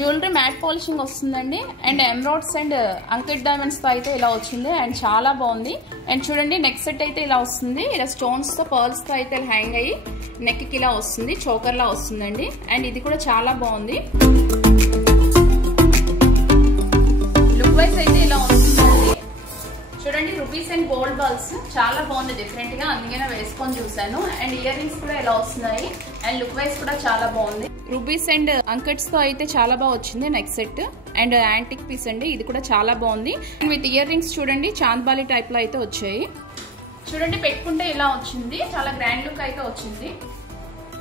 Jewellery mat polishing వస్తుందండి and emeralds and అంకెట్ డైమండ్స్తో అయితే ఇలా వచ్చింది అండ్ చాలా బాగుంది. అండ్ చూడండి నెక్ సెట్ అయితే ఇలా వస్తుంది, ఇలా స్టోన్స్తో పర్ల్స్తో అయితే హ్యాంగ్ అయ్యి నెక్కి ఇలా వస్తుంది, చోకర్లా వస్తుందండి. అండ్ ఇది కూడా చాలా బాగుంది. లుక్ వైజ్ అయితే ఇలా వస్తుందండి. చూడండి రూపీస్ అండ్ గోల్డ్ బాల్స్ చాలా బాగుంది డిఫరెంట్ గా, అందుకనే వేసుకొని చూసాను. అండ్ ఇయర్ రింగ్స్ కూడా ఇలా వస్తున్నాయి అండ్ లుక్ వైజ్ కూడా చాలా బాగుంది. రూబీస్ అండ్ అంకట్స్ తో అయితే చాలా బాగా వచ్చింది neck set and antique piece అండి, ఇది కూడా చాలా బాగుంది. అండ్ విత్ ఇయర్ రింగ్స్ చూడండి చాంద్బాలి టైప్ లో అయితే వచ్చాయి. చూడండి పెట్టుకుంటే ఇలా వచ్చింది, చాలా గ్రాండ్ లుక్ అయితే వచ్చింది.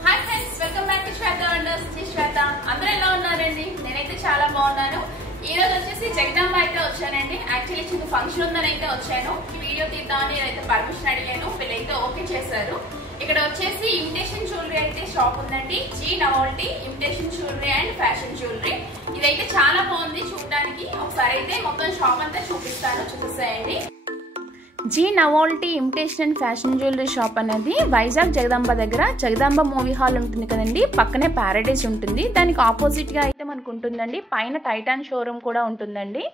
Hi friends, welcome back to Shweta wonders. Shweta, అందరూ ఎలా ఉన్నారండి? నేనైతే చాలా బాగున్నాను. ఈ రోజు వచ్చేసి జగదాంబ అయితే వచ్చానండి. యాక్చువల్లీ చిన్న ఫంక్షన్ ఉందని అయితే వచ్చాను. వీడియో తీద్దామని నేనైతే పర్మిషన్ అడిగాను, వీళ్ళైతే ఓకే చేశారు. ఇక్కడ వచ్చేసి ఇమిటేషన్ జ్యువెలరీ అయితే షాప్ ఉందండి, G novelty imitation jewellery and fashion jewellery. ఇదైతే చాలా బాగుంది చూడడానికి. ఒకసారి అయితే మొత్తం షాప్ అంతా చూపిస్తాను, చూసేయండి. G novelty imitation and fashion jewellery shop అనేది వైజాగ్ జగదాంబ దగ్గర జగదాంబ మూవీ హాల్ ఉంటుంది కదండి, పక్కనే ప్యారడైజ్ ఉంటుంది, దానికి ఆపోజిట్ గా అయితే మనకు ఉంటుందండి. పైన టైటాన్ షోరూమ్ కూడా ఉంటుందండి.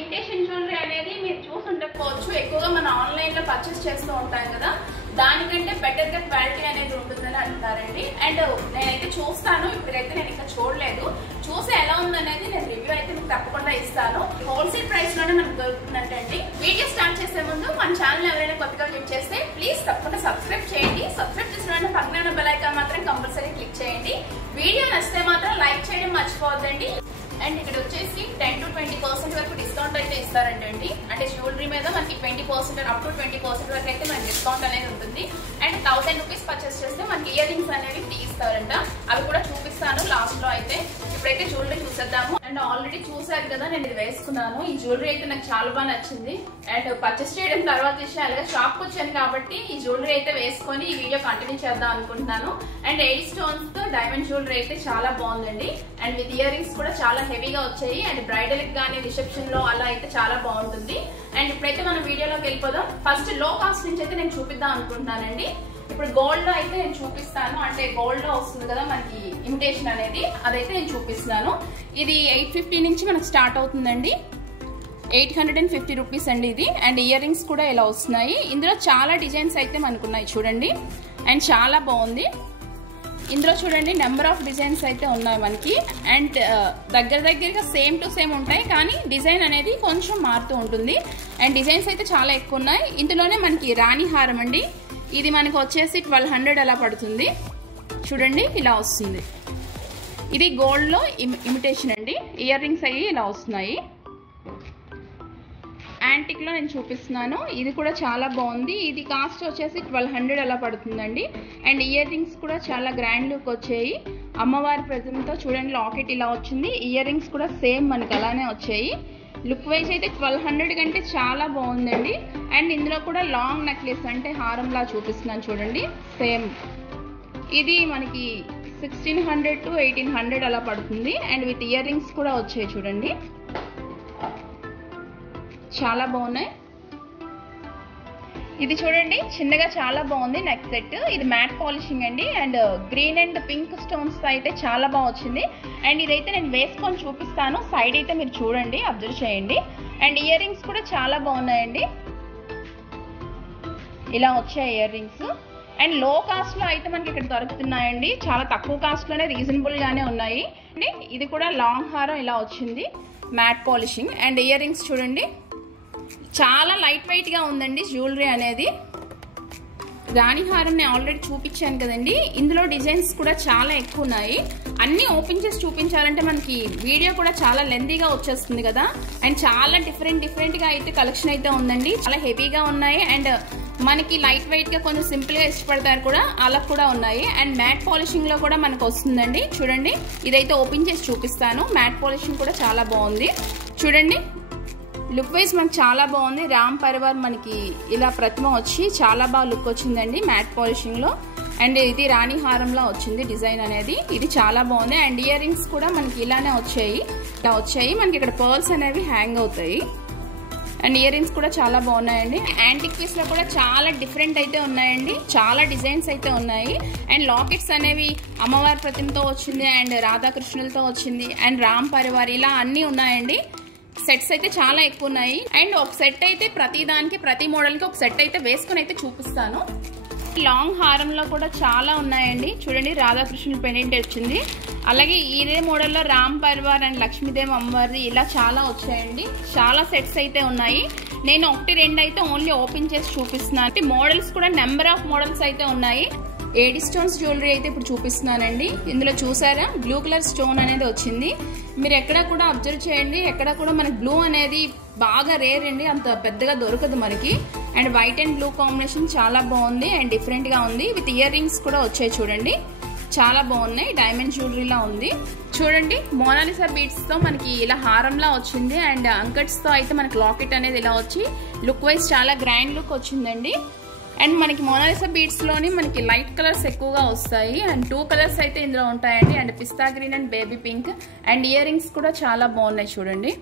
ఇమిటేషన్ జ్యువెలరీ అనేది మీరు చూసుండకపోవచ్చు, ఎక్కువగా మనం ఆన్లైన్ లో పర్చేస్ చేస్తూ ఉంటాం కదా, దానికంటే బెటర్ గా క్వాలిటీ అనేది ఉంటుందని అంటున్నారండి. అండ్ నేనైతే చూస్తాను, ఇప్పుడైతే నేను ఇంకా చూడలేదు, చూసి ఎలా ఉందనేది నేను రివ్యూ అయితే మీకు తప్పకుండా ఇస్తాను. హోల్సేల్ ప్రైస్ లోనే మనకు దొరుకుతుందంటండి. వీడియో స్టార్ట్ చేసే ముందు మన ఛానల్ ఎవరైనా కొత్తగా విజిట్ చేస్తే ప్లీజ్ తప్పకుండా సబ్స్క్రైబ్ చేయండి. సబ్స్క్రైబ్ చేసిన వెంటనే పక్కన బెల్ ఐకాన్ మాత్రం కంపల్సరీ క్లిక్ చేయండి. వీడియో నచ్చితే మాత్రం లైక్ చేయడం మర్చిపోవద్దండి. అండ్ ఇక్కడ వచ్చేసి 10 to 20% వరకు డిస్కౌంట్ అయితే ఇస్తారంటండి. అంటే జ్యువెలరీ మీద మనకి 20% అప్ టు 20% వరకు అయితే మనకి డిస్కౌంట్ అనేది ఉంటుంది. అండ్ 1000 రూపీస్ పర్చేస్ చేస్తే మనకి ఇయర్ రింగ్స్ అనేవి ఫ్రీ ఇస్తారంట, అవి కూడా చూపిస్తాను లాస్ట్ లో. అయితే ఇప్పుడైతే జ్యువెలరీ చూసేద్దాము. అండ్ ఆల్రెడీ చూసారు కదా, నేను ఇది వేసుకున్నాను. ఈ జ్యువెలరీ అయితే నాకు చాలా బాగా నచ్చింది. అండ్ పర్చేస్ చేయడం తర్వాత విషయాలుగా షాప్ కి వచ్చాను కాబట్టి ఈ జ్యువెలరీ అయితే వేసుకొని ఈ వీడియో కంటిన్యూ చేద్దాం అనుకుంటున్నాను. అండ్ 8 స్టోన్స్ తో డైమండ్ జ్యువెలరీ అయితే చాలా బాగుందండి. అండ్ విత్ ఇయర్ రింగ్స్ కూడా చాలా హెవీగా వచ్చాయి. అండ్ బ్రైడల్ గానీ రిసెప్షన్ లో అలా అయితే చాలా బాగుంటుంది. అండ్ ఇప్పుడైతే మనం వీడియోలోకి వెళ్ళిపోదాం. ఫస్ట్ లో కాస్ట్ నుంచి అయితే నేను చూపిద్దాం అనుకుంటున్నానండి. ఇప్పుడు గోల్డ్ లో అయితే నేను చూపిస్తాను, అంటే గోల్డ్ లో వస్తుంది కదా మనకి ఇమిటేషన్ అనేది, అదైతే నేను చూపిస్తున్నాను. ఇది 850 నుంచి మనకు స్టార్ట్ అవుతుందండి, 850 రూపీస్ అండి ఇది. అండ్ ఇయర్ రింగ్స్ కూడా ఇలా వస్తున్నాయి. ఇందులో చాలా డిజైన్స్ అయితే మనకు ఉన్నాయి చూడండి, అండ్ చాలా బాగుంది. ఇందులో చూడండి నెంబర్ ఆఫ్ డిజైన్స్ అయితే ఉన్నాయి మనకి. అండ్ దగ్గరగా సేమ్ టు సేమ్ ఉంటాయి, కానీ డిజైన్ అనేది కొంచెం మారుతూ ఉంటుంది. అండ్ డిజైన్స్ అయితే చాలా ఎక్కువ ఉన్నాయి. ఇందులోనే మనకి రాణి హారం అండి, ఇది మనకు వచ్చేసి 1200 అలా పడుతుంది. చూడండి ఇలా వస్తుంది. ఇది గోల్డ్ లో ఇమిటేషన్ అండి. ఇయర్ రింగ్స్ అయ్యి ఇలా వస్తున్నాయి. యాంటిక్ లో నేను చూపిస్తున్నాను, ఇది కూడా చాలా బాగుంది. ఇది కాస్ట్ వచ్చేసి 1200 అలా పడుతుందండి. అండ్ ఇయర్ రింగ్స్ కూడా చాలా గ్రాండ్ లుక్ వచ్చాయి. అమ్మవారి ప్రతిమతో చూడండి లాకెట్ ఇలా వచ్చింది. ఇయర్ రింగ్స్ కూడా సేమ్ మనకి అలానే వచ్చాయి. లుక్ వైజ్ అయితే 1200 కంటే చాలా బాగుందండి. అండ్ ఇందులో కూడా లాంగ్ నెక్లెస్ అంటే హారంలా చూపిస్తున్నాను చూడండి, సేమ్ ఇది మనకి 1600 to 1800 అలా పడుతుంది. అండ్ విత్ ఇయర్ రింగ్స్ కూడా వచ్చాయి చూడండి, చాలా బాగున్నాయి. ఇది చూడండి చిన్నగా చాలా బాగుంది నెక్ సెట్. ఇది మ్యాట్ పాలిషింగ్ అండి. And green and pink stones అయితే చాలా బాగా వచ్చింది. అండ్ ఇదైతే నేను వేసుకొని చూపిస్తాను, సైడ్ అయితే మీరు చూడండి, అబ్జర్వ్ చేయండి. అండ్ ఇయర్ రింగ్స్ కూడా చాలా బాగున్నాయండి, ఇలా వచ్చాయి ఇయర్ రింగ్స్. అండ్ లో కాస్ట్ లో అయితే మనకి ఇక్కడ దొరుకుతున్నాయండి, చాలా తక్కువ కాస్ట్ లోనే రీజనబుల్ గానే ఉన్నాయి. ఇది కూడా లాంగ్ హారం ఇలా వచ్చింది. Matte polishing. And earrings చూడండి, చాలా లైట్ వెయిట్గా ఉందండి జ్యువెలరీ అనేది. రాణి హారం నేను ఆల్రెడీ చూపించాను కదండి, ఇందులో డిజైన్స్ కూడా చాలా ఎక్కువ ఉన్నాయి. అన్నీ ఓపెన్ చేసి చూపించాలంటే మనకి వీడియో కూడా చాలా లెంతీగా వచ్చేస్తుంది కదా. అండ్ చాలా డిఫరెంట్గా అయితే కలెక్షన్ అయితే ఉందండి. చాలా హెవీగా ఉన్నాయి అండ్ మనకి లైట్ వెయిట్గా కొంచెం సింపుల్గా ఇష్టపడతారు కూడా, అలా కూడా ఉన్నాయి. అండ్ మ్యాట్ పాలిషింగ్లో కూడా మనకు వస్తుందండి. చూడండి, ఇదైతే ఓపెన్ చేసి చూపిస్తాను. మ్యాట్ పాలిషింగ్ కూడా చాలా బాగుంది. చూడండి, లుక్ వైజ్ మనకు చాలా బాగుంది. రామ్ పరివార్ మనకి ఇలా ప్రతిమ వచ్చి చాలా బాగా లుక్ వచ్చిందండి మ్యాట్ పాలిషింగ్లో. అండ్ ఇది రాణి హారంలో వచ్చింది డిజైన్ అనేది, ఇది చాలా బాగుంది. అండ్ ఇయర్ రింగ్స్ కూడా మనకి ఇలానే వచ్చాయి. మనకి ఇక్కడ పర్ల్స్ అనేవి హ్యాంగ్ అవుతాయి. అండ్ ఇయర్ రింగ్స్ కూడా చాలా బాగున్నాయండి. యాంటిక్ పీస్ లో కూడా చాలా డిఫరెంట్ అయితే ఉన్నాయండి, చాలా డిజైన్స్ అయితే ఉన్నాయి. అండ్ లాకెట్స్ అనేవి అమ్మవారి ప్రతిమతో వచ్చింది, అండ్ రాధాకృష్ణులతో వచ్చింది, అండ్ రామ్ పరివార్, ఇలా అన్నీ ఉన్నాయండి. సెట్స్ అయితే చాలా ఎక్కువ ఉన్నాయి. అండ్ ఒక సెట్ అయితే ప్రతి మోడల్కి ఒక సెట్ అయితే వేసుకుని అయితే చూపిస్తాను. లాంగ్ హారంలో కూడా చాలా ఉన్నాయండి. చూడండి, రాధాకృష్ణుల పెండెంట్ వచ్చింది. అలాగే ఇదే మోడల్లో రామ్ పరివార్ అండ్ లక్ష్మీదేవి అమ్మవారిది ఇలా చాలా వచ్చాయండి. చాలా సెట్స్ అయితే ఉన్నాయి. నేను 1-2 అయితే ఓన్లీ ఓపెన్ చేసి చూపిస్తున్నాను. మోడల్స్ కూడా నెంబర్ ఆఫ్ మోడల్స్ అయితే ఉన్నాయి. ఏడి స్టోన్స్ జ్యువెలరీ అయితే ఇప్పుడు చూపిస్తున్నానండి. ఇందులో చూసారా బ్లూ కలర్ స్టోన్ అనేది వచ్చింది. మీరు ఎక్కడ కూడా అబ్జర్వ్ చేయండి, ఎక్కడ కూడా మనకి బ్లూ అనేది బాగా రేర్ అండి, అంత పెద్దగా దొరకదు మనకి. And white and blue combination చాలా బాగుంది అండ్ డిఫరెంట్ గా ఉంది. విత్ ఇయర్ రింగ్స్ కూడా వచ్చాయి చూడండి, చాలా బాగున్నాయి. డైమండ్ జ్యువెలరీలా ఉంది. చూడండి, మోనాలిసా బీడ్స్ తో మనకి ఇలా హారంలా వచ్చింది. అండ్ అంకట్స్ తో అయితే మనకి లాకెట్ అనేది ఇలా వచ్చి లుక్ వైజ్ చాలా గ్రాండ్ లుక్ వచ్చిందండి. అండ్ మనకి మోనాలిసా బీడ్స్ లోని మనకి లైట్ కలర్స్ ఎక్కువగా వస్తాయి. అండ్ 2 కలర్స్ అయితే ఇందులో ఉంటాయండి. And pista green and baby pink. And ear rings కూడా చాలా బాగున్నాయి చూడండి.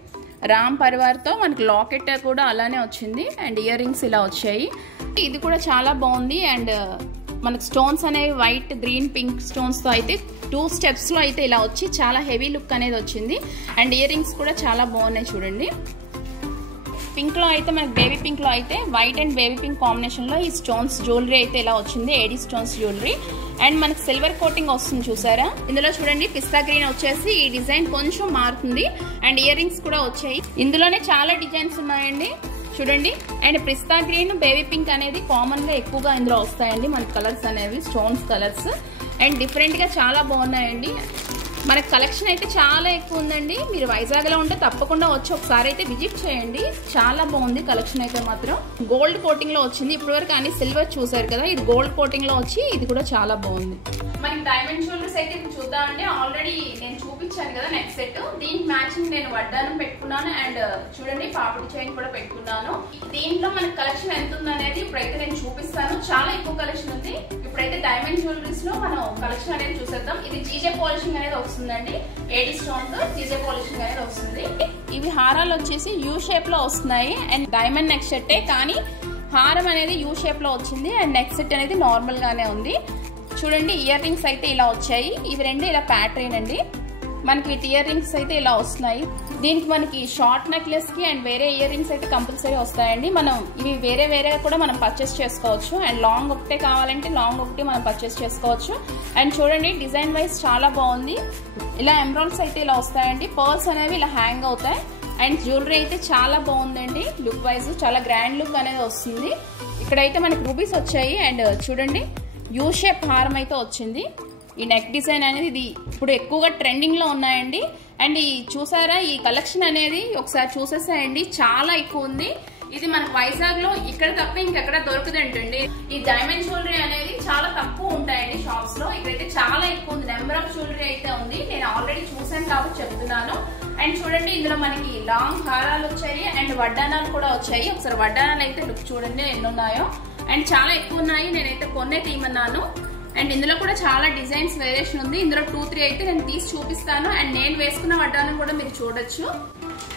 రామ్ పరివార్ తో మనకి లాకెట్ కూడా అలానే వచ్చింది. అండ్ ఇయర్ రింగ్స్ ఇలా వచ్చాయి. ఇది కూడా చాలా బాగుంది. అండ్ మనకి స్టోన్స్ అనేవి వైట్, గ్రీన్, పింక్ స్టోన్స్ తో అయితే 2 స్టెప్స్ లో అయితే ఇలా వచ్చి చాలా హెవీ లుక్ అనేది వచ్చింది. అండ్ ఇయర్ రింగ్స్ కూడా చాలా బాగున్నాయి చూడండి. పింక్ లో అయితే మనకి బేబీ పింక్ లో అయితే white and baby pink combination లో ఈ స్టోన్స్ జ్యువెలరీ అయితే ఇలా వచ్చింది. AD stones jewellery. అండ్ మనకి సిల్వర్ కోటింగ్ వస్తుంది చూసారా. ఇందులో చూడండి, పిస్తా గ్రీన్ వచ్చేసి ఈ డిజైన్ కొంచెం మారుతుంది. అండ్ ఇయర్ రింగ్స్ కూడా వచ్చాయి. ఇందులోనే చాలా డిజైన్స్ ఉన్నాయండి చూడండి. And pista green, baby pink అనేది కామన్ గా ఎక్కువగా ఇందులో వస్తాయండి మనకి కలర్స్ అనేవి, స్టోన్స్ కలర్స్. అండ్ డిఫరెంట్ గా చాలా బాగున్నాయండి. మనకి కలెక్షన్ అయితే చాలా ఎక్కువ ఉందండి. మీరు వైజాగ్ లో ఉంటే తప్పకుండా వచ్చి ఒకసారి అయితే విజిట్ చేయండి. చాలా బాగుంది కలెక్షన్ అయితే మాత్రం. గోల్డ్ కోటింగ్ లో వచ్చింది. ఇప్పటి వరకు అన్ని సిల్వర్ చూసారు కదా, ఇది గోల్డ్ కోటింగ్ లో వచ్చి ఇది కూడా చాలా బాగుంది. మనకి డైమండ్ జ్యువెలరీస్ అయితే ఇప్పుడు చూద్దామండి. ఆల్రెడీ నేను చూపించాను కదా నెక్స్ట్ సెట్, దీనికి మ్యాచింగ్ నేను వడ్డానం పెట్టుకున్నాను. అండ్ చూడండి, పాపిడి చైన్ కూడా పెట్టుకున్నాను. దీంట్లో మనకి కలెక్షన్ ఎంత ఉంది అనేది ఇప్పుడైతే నేను చూపిస్తాను. చాలా ఎక్కువ కలెక్షన్ ఉంది. ఇప్పుడైతే డైమండ్ జ్యువెలరీస్ లో మనం కలెక్షన్ అనేది చూసేద్దాం. ఇది జీజే పాలిషింగ్ అనేది వస్తుందండి. ఏడి స్టోన్ తో జీజే పాలిషింగ్ అనేది వస్తుంది. ఇవి హారాలు వచ్చేసి యూ షేప్ లో వస్తున్నాయి. అండ్ డైమండ్ నెక్ సెట్టే, కానీ హారం అనేది యూ షేప్ లో వచ్చింది. అండ్ నెక్ సెట్ అనేది నార్మల్ గానే ఉంది. చూడండి, ఇయర్ రింగ్స్ అయితే ఇలా వచ్చాయి. ఇవి 2 ఇలా ప్యాటర్న్ అండి. మనకి విత్ ఇయర్ రింగ్స్ అయితే ఇలా వస్తున్నాయి. దీనికి మనకి షార్ట్ నెక్లెస్ కి అండ్ వేరే ఇయర్ రింగ్స్ అయితే కంపల్సరీ వస్తాయండి. మనం ఇవి వేరే కూడా మనం పర్చేస్ చేసుకోవచ్చు. అండ్ లాంగ్ ఒకటే కావాలంటే లాంగ్ ఒకటి మనం పర్చేస్ చేసుకోవచ్చు. అండ్ చూడండి, డిజైన్ వైజ్ చాలా బాగుంది. ఇలా ఎమరాల్డ్స్ అయితే ఇలా వస్తాయండి. పర్ల్స్ అనేవి ఇలా హ్యాంగ్ అవుతాయి. అండ్ జ్యువెలరీ అయితే చాలా బాగుందండి. లుక్ వైజ్ చాలా గ్రాండ్ లుక్ అనేది వస్తుంది. ఇక్కడైతే మనకి రూబీస్ వచ్చాయి. అండ్ చూడండి, యూ షేప్ హారం అయితే వచ్చింది. ఈ నెక్ డిజైన్ అనేది ఇది ఇప్పుడు ఎక్కువగా ట్రెండింగ్ లో ఉన్నాయండి. అండ్ ఈ చూసారా, ఈ కలెక్షన్ అనేది ఒకసారి చూసేసాయండి, చాలా ఎక్కువ ఉంది. ఇది మనకు వైజాగ్ లో ఇక్కడ తప్ప ఇంకెక్కడ దొరకదంటండి. ఈ డైమండ్ జ్యువెలరీ అనేది చాలా తక్కువ ఉంటాయండి షాప్స్ లో. ఇక్కడైతే చాలా ఎక్కువ ఉంది. నెంబర్ ఆఫ్ జ్యువెలరీ అయితే ఉంది. నేను ఆల్రెడీ చూసాను కాబట్టి చెప్తున్నాను. అండ్ చూడండి, ఇందులో మనకి లాంగ్ హారాలు వచ్చాయి అండ్ వడ్డానాలు కూడా వచ్చాయి. ఒకసారి వడ్డానాలు అయితే లుక్ చూడండి ఎన్ని ఉన్నాయో. అండ్ చాలా ఎక్కువ ఉన్నాయి. నేనైతే కొన్నే తీయమన్నాను. అండ్ ఇందులో కూడా చాలా డిజైన్స్ వేరియేషన్ ఉంది. ఇందులో 2-3 అయితే నేను తీసి చూపిస్తాను. అండ్ నేను వేసుకున్న వడ్డానం కూడా మీరు చూడొచ్చు.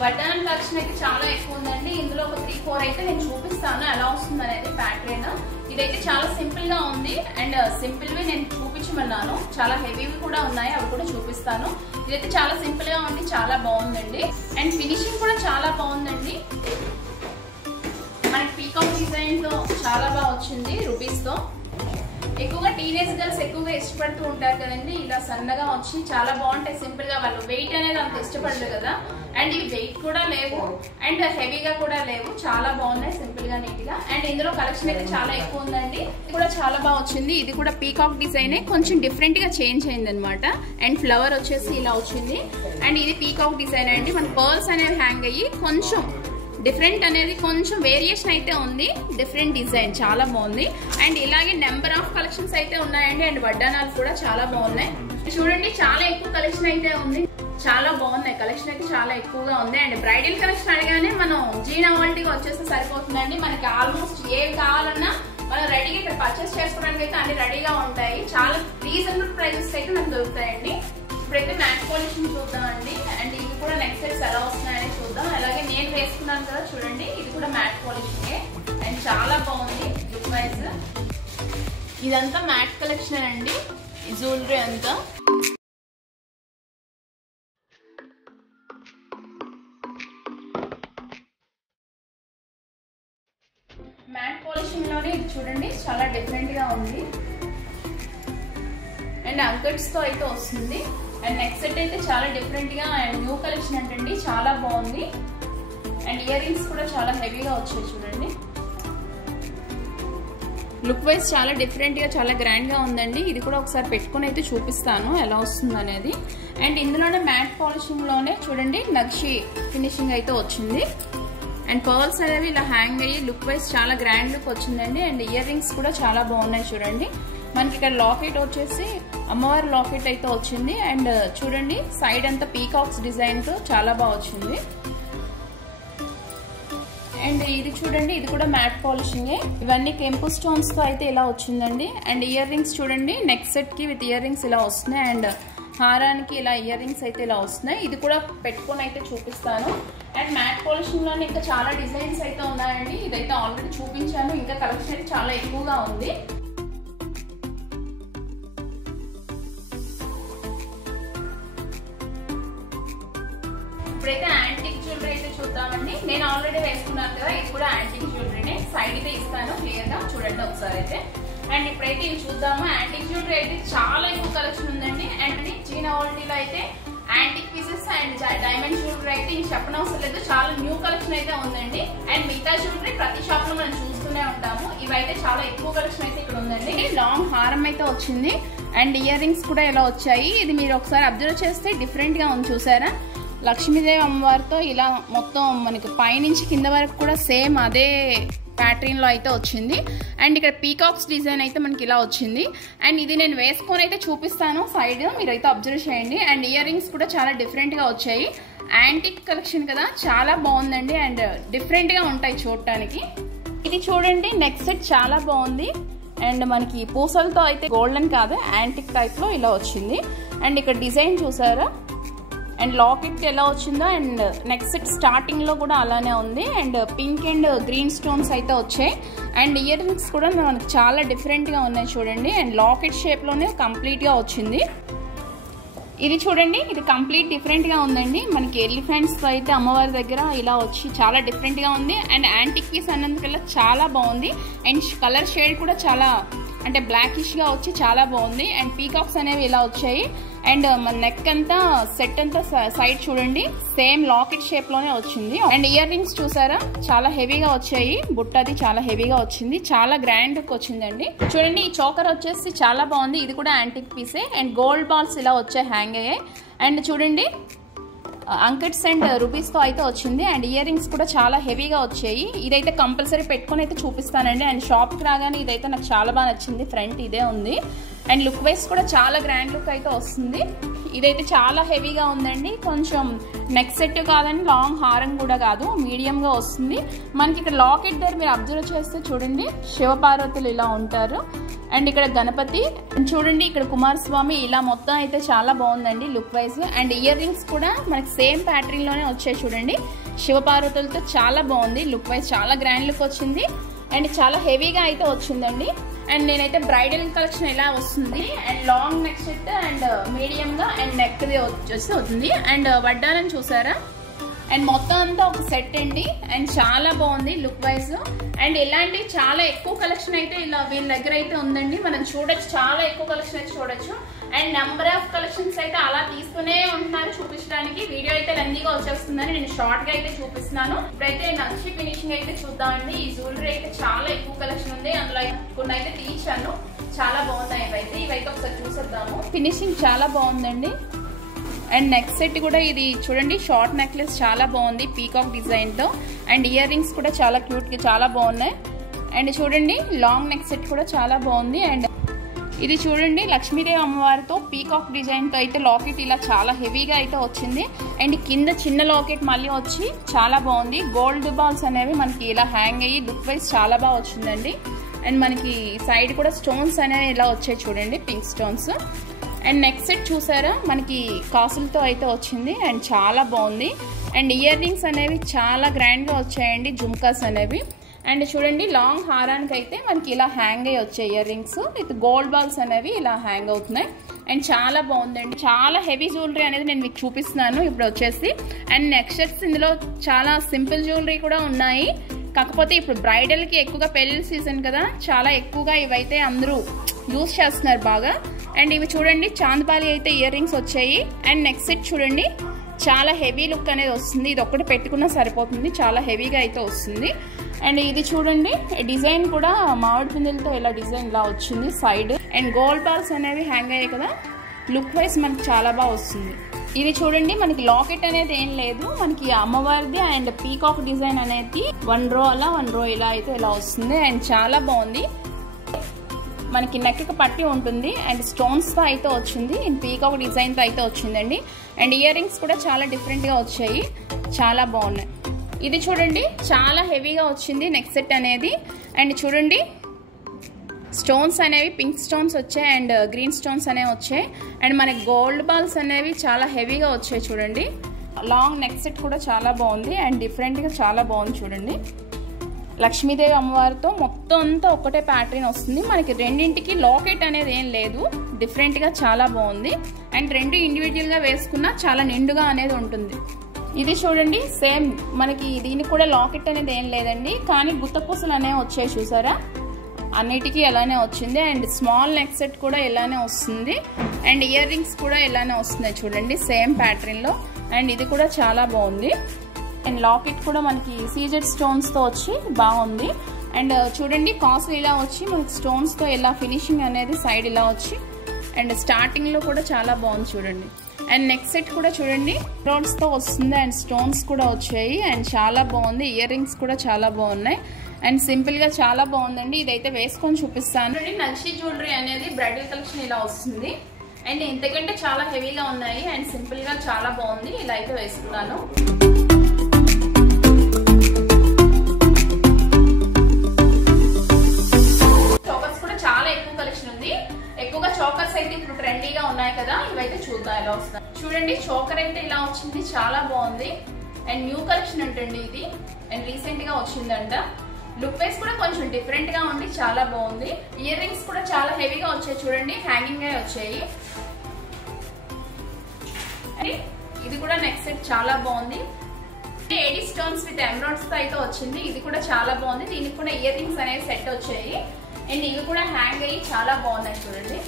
వడ్డానం కలెక్షన్ అయితే చాలా ఎక్కువ ఉందండి. ఇందులో ఒక 3-4 అయితే నేను చూపిస్తాను ఎలా వస్తుంది అనేది ప్యాటర్న్. ఇదైతే చాలా సింపుల్ గా ఉంది. అండ్ సింపుల్ వి నేను చూపించమన్నాను. చాలా హెవీవి కూడా ఉన్నాయి, అవి కూడా చూపిస్తాను. ఇదైతే చాలా సింపుల్ గా ఉంది, చాలా బాగుందండి. అండ్ ఫినిషింగ్ కూడా చాలా బాగుందండి. మనకి పీకాక్ డిజైన్ తో చాలా బాగా వచ్చింది రూబీస్ తో. ఎక్కువగా టీనేజ్ గర్ల్స్ ఎక్కువగా ఇష్టపడుతూ ఉంటారు కదండి. ఇలా సన్నగా వచ్చి చాలా బాగుంటాయి. సింపుల్ గా వాళ్ళు వెయిట్ అనేది అంత ఇష్టపడరు కదా. అండ్ ఇవి వెయిట్ కూడా లేవు అండ్ హెవీగా కూడా లేవు. చాలా బాగున్నాయి సింపుల్ గా నీట్ గా. అండ్ ఇందులో కలెక్షన్ అయితే చాలా ఎక్కువ ఉందండి. ఇది కూడా చాలా బాగా వచ్చింది. ఇది కూడా పీకాక్ డిజైన్ కొంచెం డిఫరెంట్ గా చేంజ్ అయింది అనమాట. అండ్ ఫ్లవర్ వచ్చేసి ఇలా వచ్చింది. అండ్ ఇది పీకాక్ డిజైన్ అండి. మన పర్ల్స్ అనేవి హ్యాంగ్ అయ్యి కొంచెం డిఫరెంట్ అనేది కొంచెం వేరియేషన్ అయితే ఉంది. డిఫరెంట్ డిజైన్ చాలా బాగుంది. అండ్ ఇలాగే నెంబర్ ఆఫ్ కలెక్షన్స్ అయితే ఉన్నాయండి. అండ్ వడ్డానాలు కూడా చాలా బాగున్నాయి. చూడండి చాలా ఎక్కువ కలెక్షన్ అయితే ఉంది. చాలా బాగున్నాయి. కలెక్షన్ అయితే చాలా ఎక్కువగా ఉంది. అండ్ బ్రైడల్ కలెక్షన్ అడిగానే మనం జీ నవాల్టీగా వచ్చేస్తే సరిపోతుందండి. మనకి ఆల్మోస్ట్ ఏవి కావాలన్నా మనం రెడీగా ఇక్కడ పర్చేస్ చేసుకోవడానికి అయితే అన్ని రెడీగా ఉంటాయి. చాలా రీజనబుల్ ప్రైజెస్ అయితే మనకు దొరుకుతాయండి. ఇప్పుడైతే మ్యాట్ పాలిషింగ్ చూద్దామండి. అండ్ ఇవి కూడా నెక్స్ట్ సెట్స్ ఎలా వస్తున్నాయని చూద్దాం. అలాగే నేను వేసుకున్నాను కదా చూడండి, ఇది కూడా మ్యాట్ పాలిషింగే. అండ్ చాలా బాగుంది లుక్ వైజ్. ఇదంతా మ్యాట్ కలెక్షన్ అండి. జ్యువెలరీ అంతా మ్యాట్ పాలిషింగ్ లోనే ఇది చూడండి చాలా డిఫరెంట్ గా ఉంది. అండ్ అంకట్స్ తో అయితే వస్తుంది. అండ్ నెక్స్ట్ సెట్ అయితే చాలా డిఫరెంట్ గా అండ్ న్యూ కలెక్షన్ అంటండి. చాలా బాగుంది. అండ్ ఇయర్ రింగ్స్ కూడా చాలా హెవీగా వచ్చాయి చూడండి. లుక్ వైజ్ చాలా డిఫరెంట్ గా చాలా గ్రాండ్ గా ఉందండి. ఇది కూడా ఒకసారి పెట్టుకుని అయితే చూపిస్తాను ఎలా వస్తుంది అనేది. అండ్ ఇందులోనే మ్యాట్ పాలిషింగ్ లోనే చూడండి నక్షి ఫినిషింగ్ అయితే వచ్చింది. అండ్ పర్ల్స్ అనేవి ఇలా హ్యాంగ్ అయ్యి లుక్ వైజ్ చాలా గ్రాండ్ లుక్ వచ్చిందండి. అండ్ ఇయర్ రింగ్స్ కూడా చాలా బాగున్నాయి చూడండి. మనకి ఇక్కడ లాకెట్ వచ్చేసి అమ్మవారి లాకెట్ అయితే వచ్చింది. అండ్ చూడండి సైడ్ అంతా పీకాక్స్ డిజైన్ తో చాలా బాగా వచ్చింది. అండ్ ఇది చూడండి ఇది కూడా మ్యాట్ పాలిషింగే. ఇవన్నీ కెంపు స్టోన్స్ తో అయితే ఇలా వచ్చిందండి. అండ్ ఇయర్ రింగ్స్ చూడండి నెక్స్ట్ సెట్ కి విత్ ఇయర్ రింగ్స్ ఇలా వస్తున్నాయి. అండ్ హారానికి ఇలా ఇయర్ రింగ్స్ అయితే ఇలా వస్తున్నాయి. ఇది కూడా పెట్టుకొని అయితే చూపిస్తాను. అండ్ మ్యాట్ పాలిషింగ్ లోనే ఇంకా చాలా డిజైన్స్ అయితే ఉన్నాయండి. ఇదైతే ఆల్రెడీ చూపించాను. ఇంకా కలెక్షన్ అయితే చాలా ఎక్కువగా ఉంది. ఇప్పుడైతే యాంటిక్ జ్యువెలరీ అయితే చూద్దామండి. నేను ఆల్రెడీ వేసుకున్నాను కదా, ఇది కూడా యాంటిక్ జ్యువెలరీనే. సైడ్ అయితే ఇస్తాను క్లియర్ గా చూడండి ఒకసారి అయితే. అండ్ ఇప్పుడైతే ఇది చూద్దాము. యాంటిక్ జ్యువెలరీ అయితే చాలా ఎక్కువ కలెక్షన్ ఉందండి. అండ్ జీ నవాల్టీలో అయితే antique pieces and diamond jewellery అయితే ఇంక చెప్పనవసరం లేదు. చాలా న్యూ కలెక్షన్ అయితే ఉందండి. అండ్ మిగతా జ్యువెలరీ ప్రతి షాప్ లో మనం చూస్తూనే ఉంటాము. ఇవైతే చాలా ఎక్కువ కలెక్షన్ అయితే ఇక్కడ ఉందండి. లాంగ్ హారం అయితే వచ్చింది. అండ్ ఇయర్ రింగ్స్ కూడా ఇలా వచ్చాయి. ఇది మీరు ఒకసారి అబ్జర్వ్ చేస్తే డిఫరెంట్ గా ఉంది చూసారా. లక్ష్మీదేవి అమ్మవారితో ఇలా మొత్తం మనకి పైనుంచి కింద వరకు కూడా సేమ్ అదే ప్యాటర్న్ లో అయితే వచ్చింది. అండ్ ఇక్కడ పీకాక్స్ డిజైన్ అయితే మనకి ఇలా వచ్చింది. అండ్ ఇది నేను వేసుకొని అయితే చూపిస్తాను సైడ్, మీరైతే అబ్జర్వ్ చేయండి. అండ్ ఇయర్ రింగ్స్ కూడా చాలా డిఫరెంట్ గా వచ్చాయి. యాంటిక్ కలెక్షన్ కదా చాలా బాగుందండి. అండ్ డిఫరెంట్ గా ఉంటాయి చూడటానికి. ఇది చూడండి నెక్స్ట్ సెట్ చాలా బాగుంది. అండ్ మనకి పూసలతో అయితే గోల్డెన్ కాదు యాంటిక్ టైప్ లో ఇలా వచ్చింది. అండ్ ఇక్కడ డిజైన్ చూసారా. అండ్ లాకెట్ ఎలా వచ్చిందో అండ్ నెక్స్ట్ సెట్ స్టార్టింగ్ లో కూడా అలానే ఉంది. And pink and green stones అయితే వచ్చాయి. అండ్ ఇయర్ రింగ్స్ కూడా మనకి చాలా డిఫరెంట్ గా ఉన్నాయి చూడండి. అండ్ లాకెట్ షేప్ లోనే కంప్లీట్ గా వచ్చింది. ఇది చూడండి ఇది కంప్లీట్ డిఫరెంట్ గా ఉందండి. మనకి ఎలిఫెంట్స్ తో అయితే అమ్మవారి దగ్గర ఇలా వచ్చి చాలా డిఫరెంట్ గా ఉంది. అండ్ యాంటిక్ పీస్ అన్నందుకల్లా చాలా బాగుంది. అండ్ కలర్ షేడ్ కూడా చాలా అంటే బ్లాకిష్ గా వచ్చి చాలా బాగుంది. అండ్ పీకాక్స్ అనేవి ఇలా వచ్చాయి. అండ్ మన నెక్ అంతా సెట్ అంతా సైడ్ చూడండి సేమ్ లాకెట్ షేప్ లోనే వచ్చింది. అండ్ ఇయర్ రింగ్స్ చూసారా చాలా హెవీగా వచ్చాయి. బుట్టది చాలా హెవీగా వచ్చింది. చాలా గ్రాండ్ లుక్ వచ్చిందండి. చూడండి ఈ చోకర్ వచ్చేసి చాలా బాగుంది. ఇది కూడా యాంటిక్ పీసే. అండ్ గోల్డ్ బాల్స్ ఇలా వచ్చాయి హ్యాంగ్ అయ్యాయి. అండ్ చూడండి అంకెట్స్ అండ్ రూపీస్ తో అయితే వచ్చింది. అండ్ ఇయర్ రింగ్స్ కూడా చాలా హెవీగా వచ్చాయి. ఇదైతే కంపల్సరీ పెట్టుకొని అయితే చూపిస్తానండి. అండ్ షాప్ కి రాగానే ఇదైతే నాకు చాలా బాగా నచ్చింది. ఫ్రంట్ ఇదే ఉంది. అండ్ లుక్ వైజ్ కూడా చాలా గ్రాండ్ లుక్ అయితే వస్తుంది. ఇదైతే చాలా హెవీగా ఉందండి. కొంచెం నెక్ సెట్ కాదని లాంగ్ హారం కూడా కాదు మీడియం గా వస్తుంది. మనకి ఇక్కడ లాకెట్ దగ్గర మీరు అబ్జర్వ్ చేస్తే చూడండి శివపార్వతులు ఇలా ఉంటారు. అండ్ ఇక్కడ గణపతి చూడండి ఇక్కడ కుమారస్వామి ఇలా మొత్తం అయితే చాలా బాగుందండి look wise. And ear rings కూడా మనకి సేమ్ ప్యాటర్న్ లోనే వచ్చాయి చూడండి శివపార్వతులతో చాలా బాగుంది. లుక్ వైజ్ చాలా గ్రాండ్ లుక్ వచ్చింది. అండ్ చాలా హెవీగా అయితే వచ్చిందండి. అండ్ నేనైతే బ్రైడల్ కలెక్షన్ ఎలా వస్తుంది and long neck set and medium గా అండ్ నెక్ వచ్చేసి అవుతుంది. అండ్ వడ్డానం చూసారా. అండ్ మొత్తం అంతా ఒక సెట్ అండి. అండ్ చాలా బాగుంది లుక్ వైజ్. అండ్ ఇలాంటి చాలా ఎక్కువ కలెక్షన్ అయితే ఇలా వీళ్ళ దగ్గర అయితే ఉందండి. మనం చూడొచ్చు, చాలా ఎక్కువ కలెక్షన్ అయితే చూడొచ్చు. అండ్ నెంబర్ ఆఫ్ కలెక్షన్స్ అయితే అలా తీసుకునే ఉంటున్నారు చూపించడానికి. వీడియో అయితే లెందీగా వచ్చేస్తుందని నేను షార్ట్ గా అయితే చూపిస్తున్నాను. ఇప్పుడైతే నక్షి ఫినిషింగ్ అయితే చూద్దామండి. ఈ జ్యువెలరీ అయితే చాలా ఎక్కువ కలెక్షన్ ఉంది. అందులో కొన్ని అయితే తీయించాను, చాలా బాగున్నాయి. ఇవైతే ఒకసారి చూసేద్దాము. ఫినిషింగ్ చాలా బాగుందండి. అండ్ నెక్ సెట్ కూడా ఇది చూడండి, షార్ట్ నెక్లెస్ చాలా బాగుంది పీకాక్ డిజైన్ తో. అండ్ ఇయర్ రింగ్స్ కూడా చాలా క్యూట్ గా చాలా బాగున్నాయి. అండ్ చూడండి లాంగ్ నెక్ సెట్ కూడా చాలా బాగుంది. అండ్ ఇది చూడండి లక్ష్మీదేవి అమ్మవారితో పీకాక్ డిజైన్ తో అయితే లాకెట్ ఇలా చాలా హెవీగా అయితే వచ్చింది. అండ్ కింద చిన్న లాకెట్ మళ్ళీ వచ్చి చాలా బాగుంది. గోల్డ్ బాల్స్ అనేవి మనకి ఇలా హ్యాంగ్ అయ్యి లుక్ వైజ్ చాలా బాగా వచ్చిందండి. అండ్ మనకి సైడ్ కూడా స్టోన్స్ అనేవి ఇలా వచ్చాయి చూడండి, pink stones. And neck set చూసారా, మనకి కాసులతో అయితే వచ్చింది. అండ్ చాలా బాగుంది. అండ్ ఇయర్ రింగ్స్ అనేవి చాలా గ్రాండ్గా వచ్చాయండి, జుమ్కాస్ అనేవి. అండ్ చూడండి లాంగ్ హారానికి అయితే మనకి ఇలా హ్యాంగ్ అయ్యి వచ్చాయి ear rings with gold balls అనేవి ఇలా హ్యాంగ్ అవుతున్నాయి. అండ్ చాలా బాగుందండి. చాలా హెవీ జ్యువెలరీ అనేది నేను మీకు చూపిస్తున్నాను ఇప్పుడు వచ్చేసి. అండ్ నెక్ సెట్స్ ఇందులో చాలా సింపుల్ జ్యువెలరీ కూడా ఉన్నాయి. కాకపోతే ఇప్పుడు బ్రైడల్కి ఎక్కువగా పెళ్లి సీజన్ కదా, చాలా ఎక్కువగా ఇవైతే అందరూ యూజ్ చేస్తున్నారు బాగా. అండ్ ఇవి చూడండి చాందబాలి అయితే ఇయర్ రింగ్స్ వచ్చాయి. అండ్ నెక్ సెట్ చూడండి చాలా హెవీ లుక్ అనేది వస్తుంది. ఇది ఒక్కటి పెట్టుకున్నా సరిపోతుంది, చాలా హెవీగా అయితే వస్తుంది. అండ్ ఇది చూడండి డిజైన్ కూడా మామిడి పిందెలతో ఇలా డిజైన్ ఇలా వచ్చింది సైడ్. అండ్ గోల్డ్ బాల్స్ అనేవి హ్యాంగ్ అయ్యాయి కదా, లుక్ వైజ్ మనకి చాలా బాగా వస్తుంది. ఇది చూడండి మనకి లాకెట్ అనేది ఏం లేదు, మనకి అమ్మవారిది అండ్ పీకాక్ డిజైన్ అనేది 1 రో అలా 1 రో ఇలా అయితే ఇలా వస్తుంది. అండ్ చాలా బాగుంది. మనకి నెక్ పట్టి ఉంటుంది అండ్ స్టోన్స్ తో అయితే వచ్చింది. పీకాక్ డిజైన్ తో అయితే వచ్చిందండి. అండ్ ఇయర్ రింగ్స్ కూడా చాలా డిఫరెంట్ గా వచ్చాయి, చాలా బాగున్నాయి. ఇది చూడండి చాలా హెవీగా వచ్చింది నెక్ సెట్ అనేది. అండ్ చూడండి స్టోన్స్ అనేవి పింక్ స్టోన్స్ వచ్చాయి అండ్ గ్రీన్ స్టోన్స్ అనేవి వచ్చాయి. అండ్ మనకి గోల్డ్ బాల్స్ అనేవి చాలా హెవీగా వచ్చాయి చూడండి. లాంగ్ నెక్ సెట్ కూడా చాలా బాగుంది అండ్ డిఫరెంట్ గా చాలా బాగుంది చూడండి. లక్ష్మీదేవి అమ్మవారితో మొత్తం అంతా ఒకటే ప్యాటర్న్ వస్తుంది. మనకి రెండింటికి లాకెట్ అనేది ఏం లేదు, డిఫరెంట్ గా చాలా బాగుంది. అండ్ రెండు ఇండివిజువల్ గా వేసుకున్నా చాలా నిండుగా అనేది ఉంటుంది. ఇది చూడండి సేమ్ మనకి దీనికి కూడా లాకెట్ అనేది ఏం లేదండి, కానీ గుత్తపూసలు అనేవి వచ్చాయి చూసారా, అన్నిటికీ ఇలానే వచ్చింది. అండ్ స్మాల్ నెక్ సెట్ కూడా ఇలానే వస్తుంది. అండ్ ఇయర్ రింగ్స్ కూడా ఇలానే వస్తున్నాయి చూడండి సేమ్ ప్యాటర్న్ లో. అండ్ ఇది కూడా చాలా బాగుంది. అండ్ లాకెట్ కూడా మనకి సీజెడ్ స్టోన్స్ తో వచ్చి బాగుంది. అండ్ చూడండి కాసులు ఇలా వచ్చి మనకి స్టోన్స్ తో ఇలా ఫినిషింగ్ అనేది సైడ్ ఇలా వచ్చి అండ్ స్టార్టింగ్ లో కూడా చాలా బాగుంది చూడండి. అండ్ నెక్ సెట్ కూడా చూడండి రోడ్స్ తో వస్తుంది అండ్ స్టోన్స్ కూడా వచ్చాయి. అండ్ చాలా బాగుంది. ఇయర్ రింగ్స్ కూడా చాలా బాగున్నాయి. అండ్ సింపుల్ గా చాలా బాగుందండి. ఇదైతే వేసుకొని చూపిస్తాను. నక్షి జ్యువెలరీ అనేది బ్రైడల్ కలెక్షన్ ఇలా వస్తుంది. అండ్ ఇంతకంటే చాలా హెవీగా ఉన్నాయి. అండ్ సింపుల్ గా చాలా బాగుంది. ఇలా అయితే వేసుకున్నాను. చోకర్స్ కూడా చాలా ఎక్కువ కలెక్షన్ ఉంది. ఎక్కువగా చోకర్స్ అయితే ఇప్పుడు ట్రెండీగా ఉన్నాయి కదా, ఇవైతే చూద్దాం ఎలా వస్తాయి. చూడండి చోకర్ అయితే ఇలా వచ్చింది, చాలా బాగుంది. అండ్ న్యూ కలెక్షన్ ఉంటుంది ఇది. అండ్ రీసెంట్ గా వచ్చిందంట. లుక్ వైస్ కూడా కొంచెం డిఫరెంట్ గా ఉండి చాలా బాగుంది. ఇయర్ రింగ్స్ కూడా చాలా హెవీగా వచ్చాయి చూడండి, హ్యాంగింగ్ గా వచ్చాయి. ఇది కూడా నెక్ సెట్ చాలా బాగుంది. ఏడీ స్టోన్స్ విత్ ఎమరాల్డ్స్ తో అయితే వచ్చింది. ఇది కూడా చాలా బాగుంది. దీనికి కూడా ఇయర్ రింగ్స్ అనేవి సెట్ వచ్చాయి. అండ్ ఇవి కూడా హ్యాంగ్ అయ్యి చాలా బాగున్నాయి చూడండి.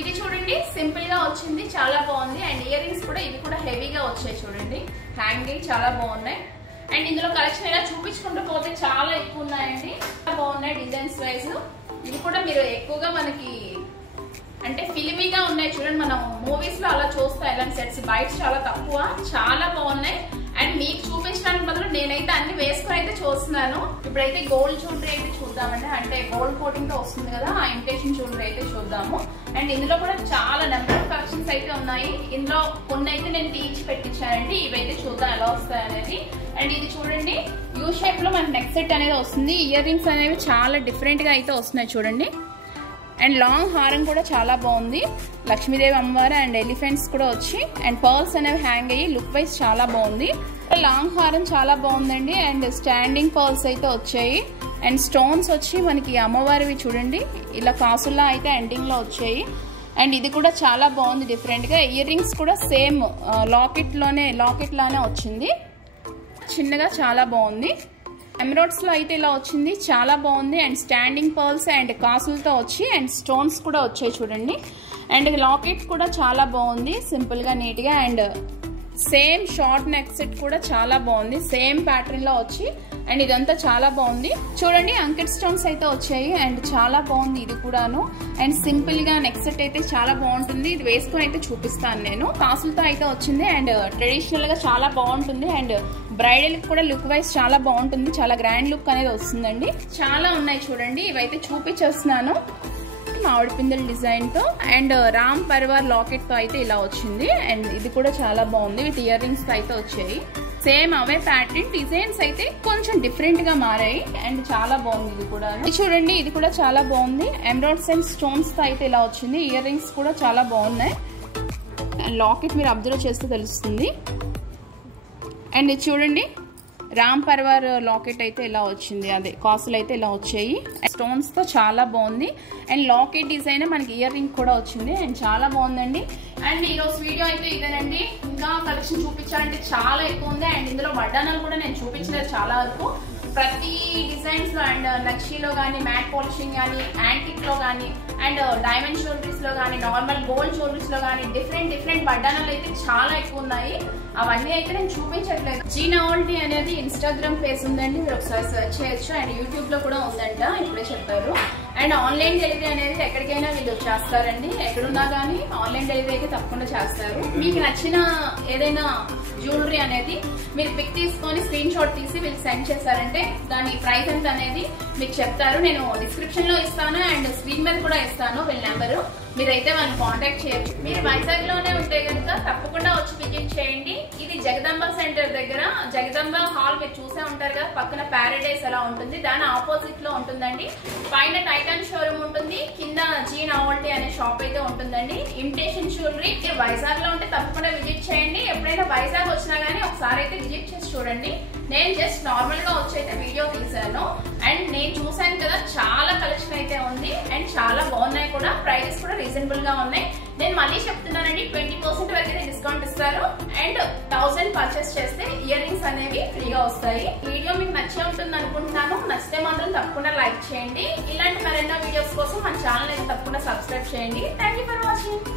ఇది చూడండి సింపుల్ గా వచ్చింది, చాలా బాగుంది. అండ్ ఇయర్ రింగ్స్ కూడా ఇవి కూడా హెవీగా వచ్చాయి చూడండి, హ్యాంగ్ అయ్యి చాలా బాగున్నాయి. అండ్ ఇందులో కలెక్షన్ ఇలా చూపించుకుంటూ పోతే చాలా ఎక్కువ ఉన్నాయండి, చాలా బాగున్నాయి డిజైన్స్ వైజ్. ఇది కూడా మీరు ఎక్కువగా మనకి అంటే ఫిలిమీగా ఉన్నాయి చూడండి, మనం మూవీస్ లో అలా చూస్తాం ఇలాంటి సెట్స్. బయట చాలా తక్కువ, చాలా బాగున్నాయి. అండ్ మీకు చూపించడానికి బదులు నేనైతే అన్ని వేసుకుని అయితే చూస్తున్నాను. ఇప్పుడైతే గోల్డ్ జ్యువెలరీ అయితే చూద్దామండి. అంటే గోల్డ్ కోటింగ్ తో వస్తుంది కదా, ఆ ఇమిటేషన్ జ్యువెలరీ అయితే చూద్దాము. అండ్ ఇందులో కూడా చాలా నెంబర్ ఆఫ్ కలెక్షన్స్ అయితే ఉన్నాయి. ఇందులో కొన్ని అయితే నేను తీర్చి పెట్టించానండి. ఇవైతే చూద్దాం ఎలా వస్తాయి అనేది. అండ్ ఇది చూడండి యూ షేప్ లో మనకి నెక్ సెట్ అనేది వస్తుంది. ఇయర్ రింగ్స్ అనేవి చాలా డిఫరెంట్ గా అయితే వస్తున్నాయి చూడండి. అండ్ లాంగ్ హారం కూడా చాలా బాగుంది. లక్ష్మీదేవి అమ్మవారు అండ్ ఎలిఫెంట్స్ కూడా వచ్చి అండ్ పర్ల్స్ అనేవి హ్యాంగ్ అయ్యి లుక్ వైజ్ చాలా బాగుంది. లాంగ్ హారం చాలా బాగుందండి. అండ్ స్టాండింగ్ పర్ల్స్ అయితే వచ్చాయి. అండ్ స్టోన్స్ వచ్చి మనకి అమ్మవారివి చూడండి ఇలా కాసుల్లా అయితే ఎండింగ్ లో వచ్చాయి. అండ్ ఇది కూడా చాలా బాగుంది డిఫరెంట్గా. ఇయర్ రింగ్స్ కూడా సేమ్ లాకెట్ లానే వచ్చింది చిన్నగా, చాలా బాగుంది. ఎమరాల్డ్స్లో అయితే ఇలా వచ్చింది, చాలా బాగుంది. అండ్ స్టాండింగ్ పర్ల్స్ అండ్ కాసులతో వచ్చి అండ్ స్టోన్స్ కూడా వచ్చాయి చూడండి. అండ్ లాకెట్ కూడా చాలా బాగుంది, సింపుల్గా నీట్గా. And same short neck set కూడా చాలా బాగుంది, సేమ్ ప్యాటర్న్ లో వచ్చి. అండ్ ఇదంతా చాలా బాగుంది చూడండి. అంకిడ్ స్టోన్స్ అయితే వచ్చాయి అండ్ చాలా బాగుంది ఇది కూడాను. అండ్ సింపుల్ గా నెక్ సెట్ అయితే చాలా బాగుంటుంది. ఇది వేసుకొని అయితే చూపిస్తాను నేను. కాసులతో అయితే వచ్చింది అండ్ ట్రెడిషనల్ గా చాలా బాగుంటుంది. అండ్ బ్రైడల్ కూడా లుక్ వైజ్ చాలా బాగుంటుంది, చాలా గ్రాండ్ లుక్ అనేది వస్తుందండి. చాలా ఉన్నాయి చూడండి, ఇవైతే చూపించేస్తున్నాను. మామిడి పిందెల డిజైన్ తో అండ్ రామ్ పరివార్ లాకెట్ తో అయితే ఇలా వచ్చింది. అండ్ ఇది కూడా చాలా బాగుంది, విత్ ఇయర్ రింగ్స్ తో అయితే వచ్చాయి. సేమ్ అవే ప్యాటర్న్, డిజైన్స్ అయితే కొంచెం డిఫరెంట్ గా మారాయి అండ్ చాలా బాగుంది ఇది కూడా. చూడండి ఇది కూడా చాలా బాగుంది, ఎమరాల్డ్స్ అండ్ స్టోన్స్ తో అయితే ఇలా వచ్చింది. ఇయర్ రింగ్స్ కూడా చాలా బాగున్నాయి. లాకెట్ మీరు అబ్జర్వ్ చేస్తే తెలుస్తుంది. అండ్ ఇది చూడండి రామ్ పర్వార్ లాకెట్ అయితే ఇలా వచ్చింది, అదే కాసులు అయితే ఇలా వచ్చాయి. స్టోన్స్ తో చాలా బాగుంది. అండ్ లాకెట్ డిజైన్ మనకి ఇయర్ రింగ్ కూడా వచ్చింది అండ్ చాలా బాగుందండి. అండ్ ఈరోజు వీడియో అయితే ఇదేనండి. ఇంకా కలెక్షన్ చూపించాలంటే చాలా ఎక్కువ ఉంది. అండ్ ఇందులో వడ్డానాలు కూడా నేను చూపించలేదు చాలా వరకు. ప్రతి డిజైన్స్ లో అండ్ నక్షీలో కానీ, మ్యాట్ పాలిషింగ్ కానీ, యాంటిక్ లో కానీ, అండ్ డైమండ్ జ్యువెలరీస్ లో కానీ, నార్మల్ గోల్డ్ జ్యువెలరీస్ లో కానీ డిఫరెంట్ వడ్డానాలు అయితే చాలా ఎక్కువ ఉన్నాయి. అవన్నీ అయితే నేను చూపించట్లేదు. జీ నోవెల్టీ అనేది ఇన్స్టాగ్రామ్ పేజ్ ఉందండి, మీరు ఒకసారి సెర్చ్ చేయొచ్చు. అండ్ యూట్యూబ్ లో కూడా ఉందంట, ఇప్పుడే చెప్పారు. అండ్ ఆన్లైన్ డెలివరీ అనేది ఎక్కడికైనా వీళ్ళు చేస్తారండి, ఎక్కడున్నా కానీ ఆన్లైన్ డెలివరీ అయితే తప్పకుండా చేస్తారు. మీకు నచ్చిన ఏదైనా జ్యువెలరీ అనేది మీరు పిక్ తీసుకొని స్క్రీన్ షాట్ తీసి వీళ్ళు సెండ్ చేశారంటే దాని ప్రైస్ ఎంత అనేది మీకు చెప్తారు. నేను డిస్క్రిప్షన్ లో ఇస్తాను అండ్ స్క్రీన్ మీద కూడా ఇస్తాను వీళ్ళ నెంబరు, మీరైతే వాళ్ళని కాంటాక్ట్ చేయొచ్చు. మీరు వైజాగ్ లోనే ఉంటే కనుక తప్పకుండా వచ్చి విజిట్ చేయండి. ఇది జగదంబ సెంటర్ దగ్గర, జగదంబ హాల్ మీరు చూసే ఉంటారు కదా, పక్కన ప్యారడైస్ అలా ఉంటుంది, దాని ఆపోజిట్ లో ఉంటుందండి. పైన టైటాన్ షోరూమ్ ఉంటుంది, కింద జీ నోవెల్టీ అనే షాప్ అయితే ఉంటుందండి. Imitation jewellery. మీరు వైజాగ్ లో ఉంటే తప్పకుండా విజిట్ చేయండి. ఎప్పుడైనా వైజాగ్ వచ్చినా గానీ ఒకసారి అయితే విజిట్ చేసి చూడండి. నేను జస్ట్ నార్మల్ గా వచ్చి అయితే వీడియో తీసాను అండ్ నేను చూసాను కదా, చాలా కలెక్షన్ అయితే ఉంది అండ్ చాలా బాగున్నాయి కూడా. ప్రైజెస్ కూడా రీజనబుల్ గా ఉన్నాయి. నేను మళ్ళీ చెప్తున్నానండి, 20% వరకు అయితే డిస్కౌంట్ ఇస్తారు అండ్ 1000 పర్చేస్ చేస్తే ఇయర్ రింగ్స్ అనేవి ఫ్రీగా వస్తాయి. వీడియో మీకు నచ్చే ఉంటుంది అనుకుంటున్నాను. నచ్చితే మాత్రం తప్పకుండా లైక్ చేయండి. ఇలాంటి మరెన్నో వీడియోస్ కోసం మన ఛానల్ అయితే తప్పకుండా సబ్స్క్రైబ్ చేయండి. Thank you for watching.